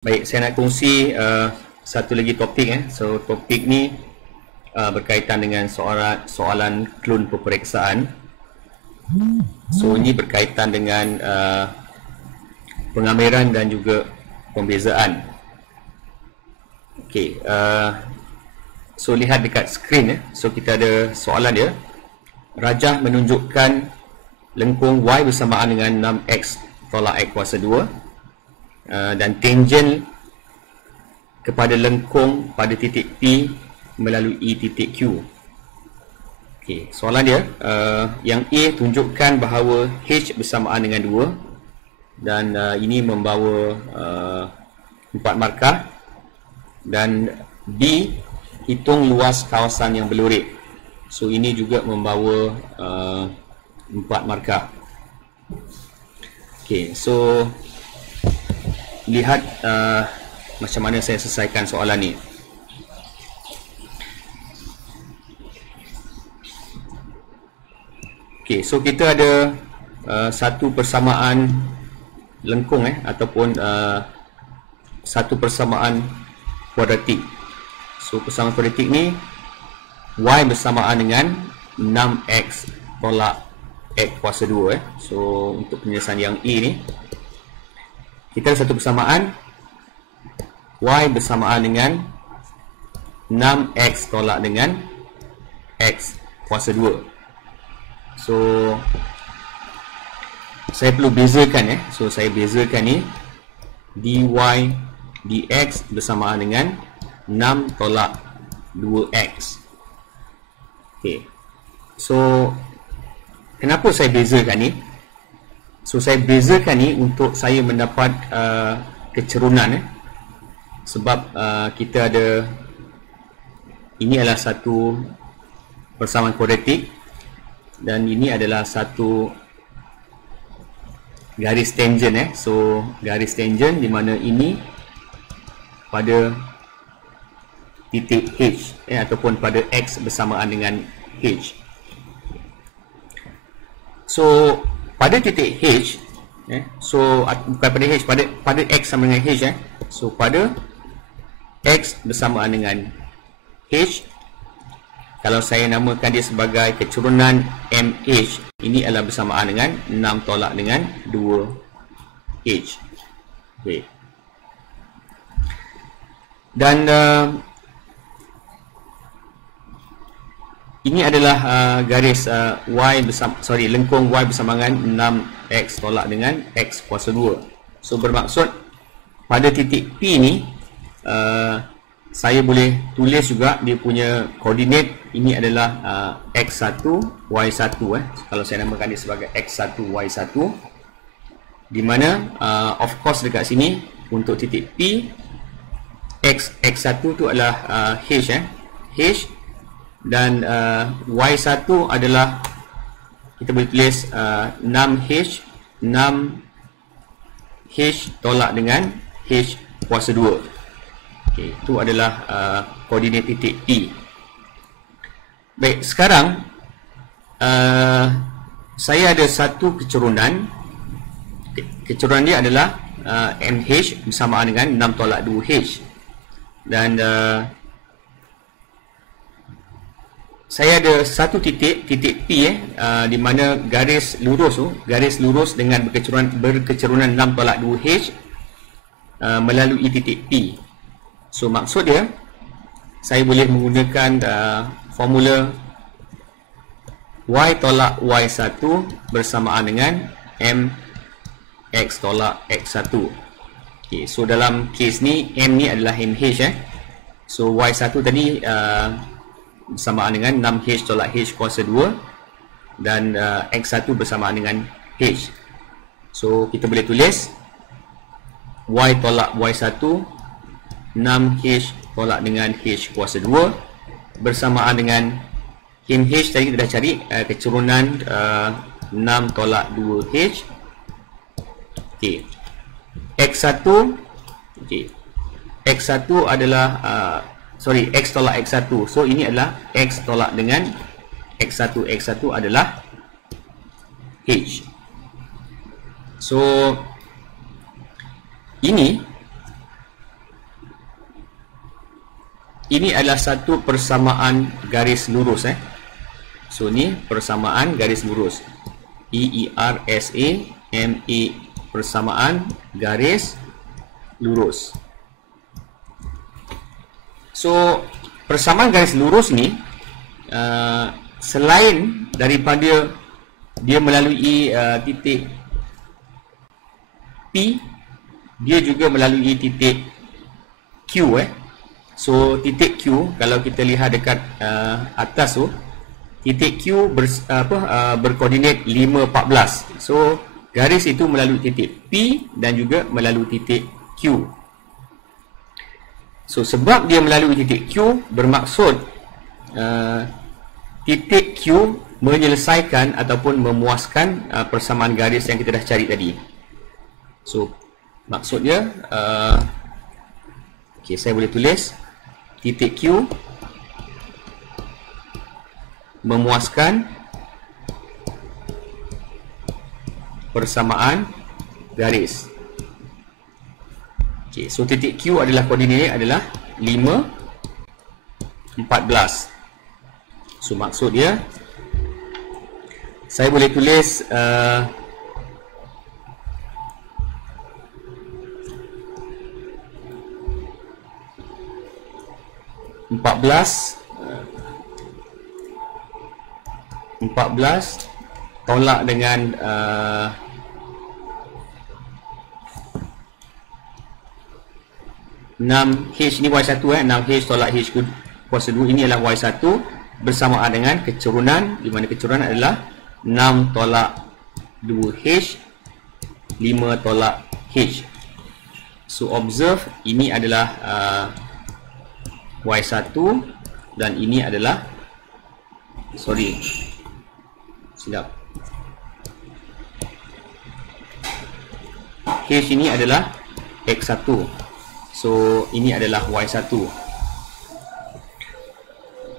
Baik, saya nak kongsi satu lagi topik. So topik ni berkaitan dengan soalan klon peperiksaan. So ini berkaitan dengan pengamiran dan juga pembezaan. Okey, so lihat dekat skrin. So kita ada soalan dia. Rajah menunjukkan lengkung Y bersamaan dengan 6X tolak X kuasa 2. Dan tangent kepada lengkung pada titik P melalui titik Q. Okey, soalan dia, yang A tunjukkan bahawa H bersamaan dengan 2 dan ini membawa 4 markah, dan B hitung luas kawasan yang berlurit. So ini juga membawa 4 markah. Okey, so lihat macam mana saya selesaikan soalan ni. Okey, so kita ada satu persamaan lengkung ataupun satu persamaan kuadratik. So persamaan kuadratik ni Y bersamaan dengan 6X tolak X kuasa 2. So untuk penyelesaian yang E ni, kita ada satu persamaan Y bersamaan dengan 6X tolak dengan X kuasa 2. So saya perlu bezakan. So saya bezakan ni, dy dx bersamaan dengan 6 tolak 2x. Okay, so kenapa saya bezakan ni? So saya bezakan ni untuk saya mendapat kecerunan. Sebab kita ada, ini adalah satu persamaan kuadratik dan ini adalah satu garis tangent. So garis tangent di mana ini pada titik H ataupun pada X bersamaan dengan H. So pada titik H, so bukan pada H, pada X sama dengan H. So pada X bersamaan dengan H, kalau saya namakan dia sebagai kecerunan MH, ini adalah bersamaan dengan 6 tolak dengan 2H. Okay. Dan ini adalah garis lengkung Y bersama dengan 6X tolak dengan X kuasa 2. So bermaksud pada titik P ni, saya boleh tulis juga dia punya koordinat. Ini adalah X1, Y1. Kalau saya namakan dia sebagai X1, Y1, di mana of course dekat sini untuk titik P, X1 tu adalah H, H, dan Y1 adalah, kita boleh tulis 6H, 6H tolak dengan H kuasa 2. Okay, itu adalah koordinat titik P. Baik, sekarang saya ada satu kecerunan. Kecerunan dia adalah MH bersamaan dengan 6 tolak 2H. Dan saya ada satu titik P di mana garis lurus dengan berkecerunan 6 tolak 2H melalui titik P. So maksud dia, saya boleh menggunakan formula Y tolak Y1 bersamaan dengan MX tolak X1. Okay, so dalam kes ni, M ni adalah MH. So Y1 tadi bersamaan dengan 6H tolak H kuasa 2, dan X1 bersamaan dengan H. So kita boleh tulis Y tolak Y1 6H tolak dengan H kuasa 2 bersamaan dengan MH tadi kita dah cari, kecerunan 6 tolak 2H. Okay. X1, okay, X1 adalah X tolak X1. So ini adalah X tolak dengan X1. X1 adalah H. So ini ini adalah satu persamaan garis lurus. So ni persamaan garis lurus. ERSAMA, persamaan garis lurus. So persamaan garis lurus ni selain daripada dia melalui titik P, dia juga melalui titik Q. So titik Q, kalau kita lihat dekat atas tu, titik Q berkoordinat 5,14. So garis itu melalui titik P dan juga melalui titik Q. So sebab dia melalui titik Q, bermaksud titik Q menyelesaikan ataupun memuaskan persamaan garis yang kita dah cari tadi. So maksudnya okay, saya boleh tulis titik Q memuaskan persamaan garis. Okay, so titik Q adalah koordinat adalah 5, 14. So maksud dia, saya boleh tulis 14 tolak dengan 6H ni Y1 6H tolak H kuasa 2 ini adalah Y1 bersamaan dengan kecurunan, di mana kecurunan adalah 6 tolak 2H 5 tolak H. So observe, ini adalah Y1 dan ini adalah silap, H ini adalah X1. So ini adalah Y1.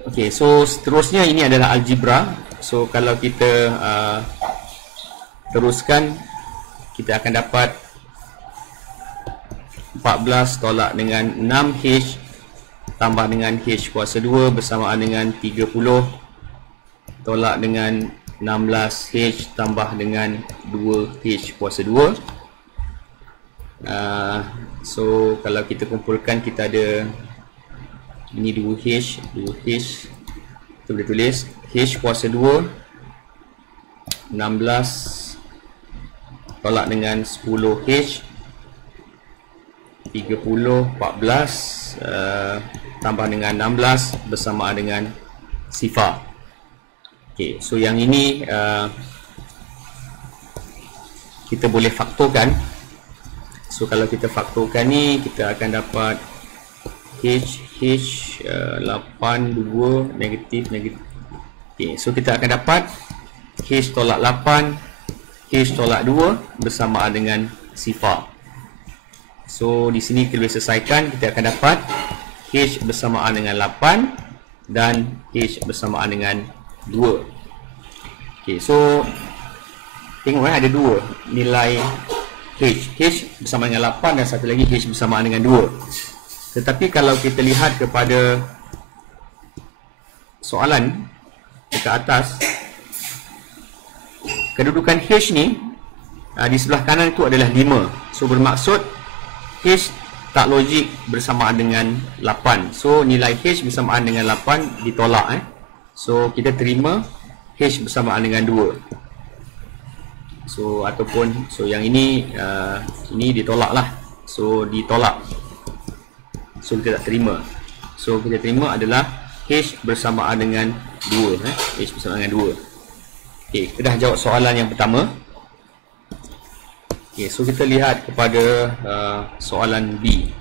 Okay, so seterusnya ini adalah algebra. So kalau kita teruskan, kita akan dapat 14 tolak dengan 6H tambah dengan H kuasa 2 bersamaan dengan 30 tolak dengan 16H tambah dengan 2H kuasa 2. So kalau kita kumpulkan, kita ada ini 2H kita boleh tulis H kuasa 2 16 tolak dengan 10H 30 14 tambah dengan 16 bersamaan dengan sifar. Okay, so yang ini kita boleh faktorkan. So kalau kita faktorkan ni, kita akan dapat H 82 negatif. Okay, so kita akan dapat H tolak 8 H tolak 2 bersamaan dengan sifar. So di sini kita boleh selesaikan, kita akan dapat H bersamaan dengan 8 dan H bersamaan dengan 2. Okay, so tengok ada dua nilai H bersama dengan 8 dan satu lagi H bersamaan dengan 2. Tetapi kalau kita lihat kepada soalan dekat atas, kedudukan H ni di sebelah kanan itu adalah 5. So bermaksud H tak logik bersamaan dengan 8. So nilai H bersamaan dengan 8 ditolak. So kita terima H bersamaan dengan 2. So ataupun yang ini ditolak lah. So ditolak. So kita tak terima. So kita terima adalah H bersamaan dengan 2. H bersamaan dengan 2. Okay, kita dah jawab soalan yang pertama. Okay, so kita lihat kepada soalan B.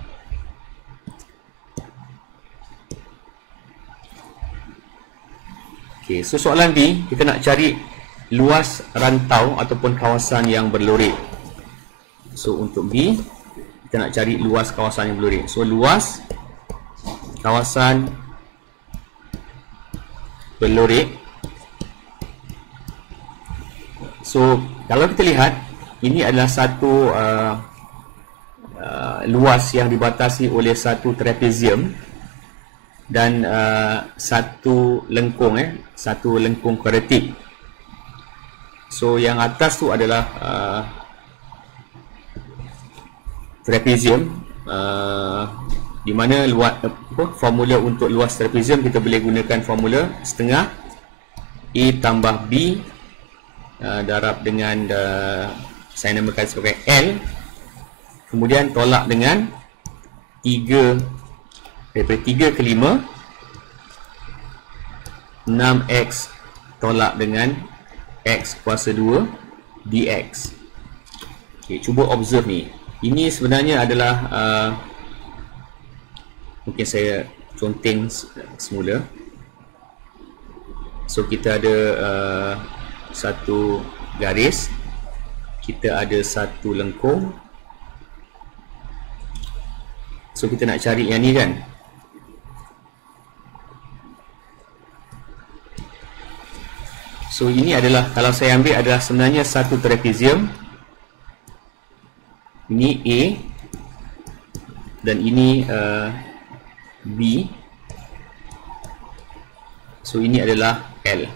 Okay, so soalan B, kita nak cari luas rantau ataupun kawasan yang berlorek. So untuk B, kita nak cari luas kawasan yang berlorek. So luas kawasan berlorek. So kalau kita lihat, ini adalah satu luas yang dibatasi oleh satu trapezium dan satu lengkung satu lengkung kuadratik. So yang atas tu adalah trapezium, di mana formula untuk luas trapezium kita boleh gunakan formula setengah A tambah B darab dengan saya namakan sebagai L, kemudian tolak dengan 3 daripada 3 ke 5, 6x tolak dengan x kuasa 2 dx. Okay, cuba observe ni. Ini sebenarnya adalah mungkin saya conteng semula. So kita ada satu garis, kita ada satu lengkung. So kita nak cari yang ni kan. So ini adalah, kalau saya ambil adalah sebenarnya satu trapezium. Ini A dan ini B. So ini adalah L.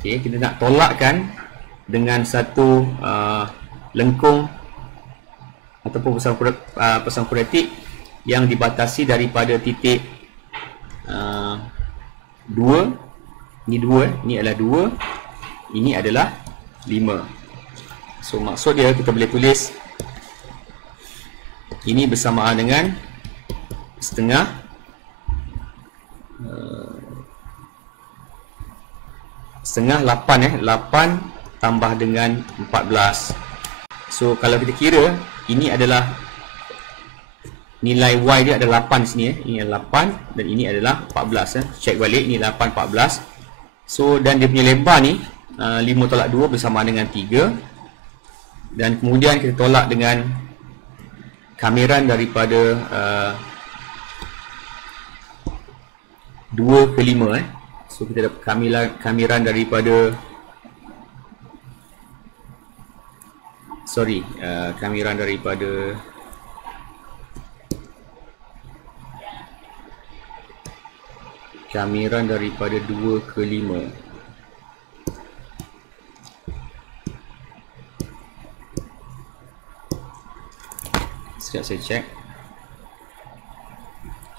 Okay, kita nak tolakkan dengan satu lengkung ataupun pasang kuadratik yang dibatasi daripada titik 2. Ini 2, ini adalah 2, ini adalah 5. So maksud dia kita boleh tulis ini bersamaan dengan setengah setengah 8 8 tambah dengan 14. So kalau kita kira, ini adalah nilai Y dia adalah 8 sini ini adalah 8 dan ini adalah 14 Check balik, ini 8 14. So dan dia punya lebar ni 5 tolak 2 bersamaan dengan 3. Dan kemudian kita tolak dengan kamiran daripada 2 ke 5 So kita dapat kamiran daripada kamiran daripada kamiran daripada 2 ke 5. Sekejap saya cek.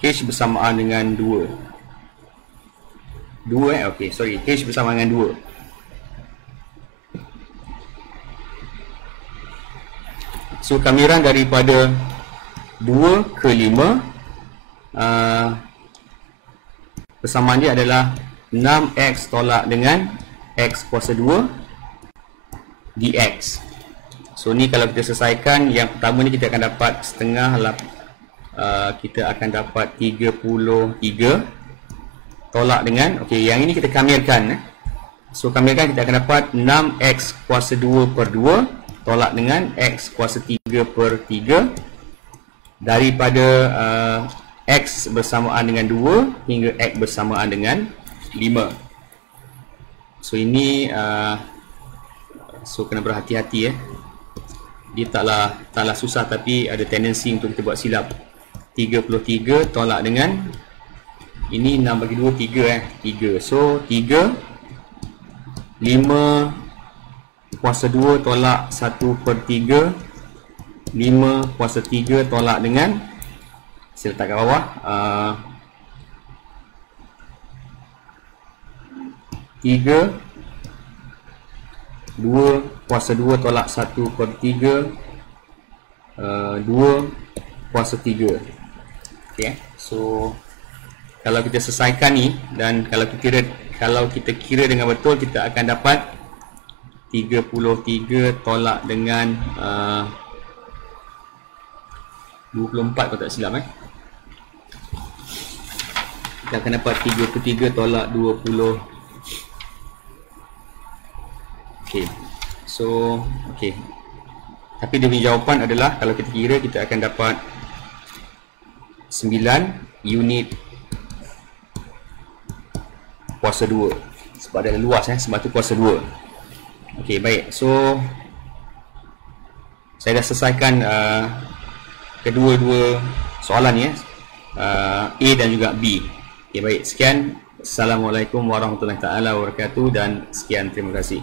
H bersamaan dengan 2. 2 okey, sorry. H bersamaan dengan 2. So kamiran daripada 2 ke 5 persamaan dia adalah 6x tolak dengan x kuasa 2 dx. So ni kalau kita selesaikan, yang pertama ni kita akan dapat setengah kita akan dapat 33 tolak dengan, okey, yang ini kita kamirkan. So kamirkan kita akan dapat 6x kuasa 2 per 2 tolak dengan x kuasa 3 per 3 daripada x bersamaan dengan 2 hingga x bersamaan dengan 5. So ini so kena berhati-hati dia taklah susah, tapi ada tendensi untuk kita buat silap. 33 tolak dengan ini 6 bagi 2 3 3. So 3 5 kuasa 2 tolak 1 per 3 5 kuasa 3 tolak dengan, saya letak kat bawah, 3 2 kuasa 2 tolak 1 per 3 2 kuasa 3. Okay, so kalau kita selesaikan ni dan kalau kita kira dengan betul, kita akan dapat 33 tolak dengan 24 kalau tak silap kita akan dapat 33 tolak 20. Okay, so okay, tapi dia punya jawapan adalah, kalau kita kira, kita akan dapat 9 unit kuasa 2 sebab ada luas sebab tu kuasa 2. Okey, baik. So saya dah selesaikan kedua-dua soalan ni A dan juga B. Okay, baik, sekian. Assalamualaikum warahmatullahi taala wabarakatuh dan sekian, terima kasih.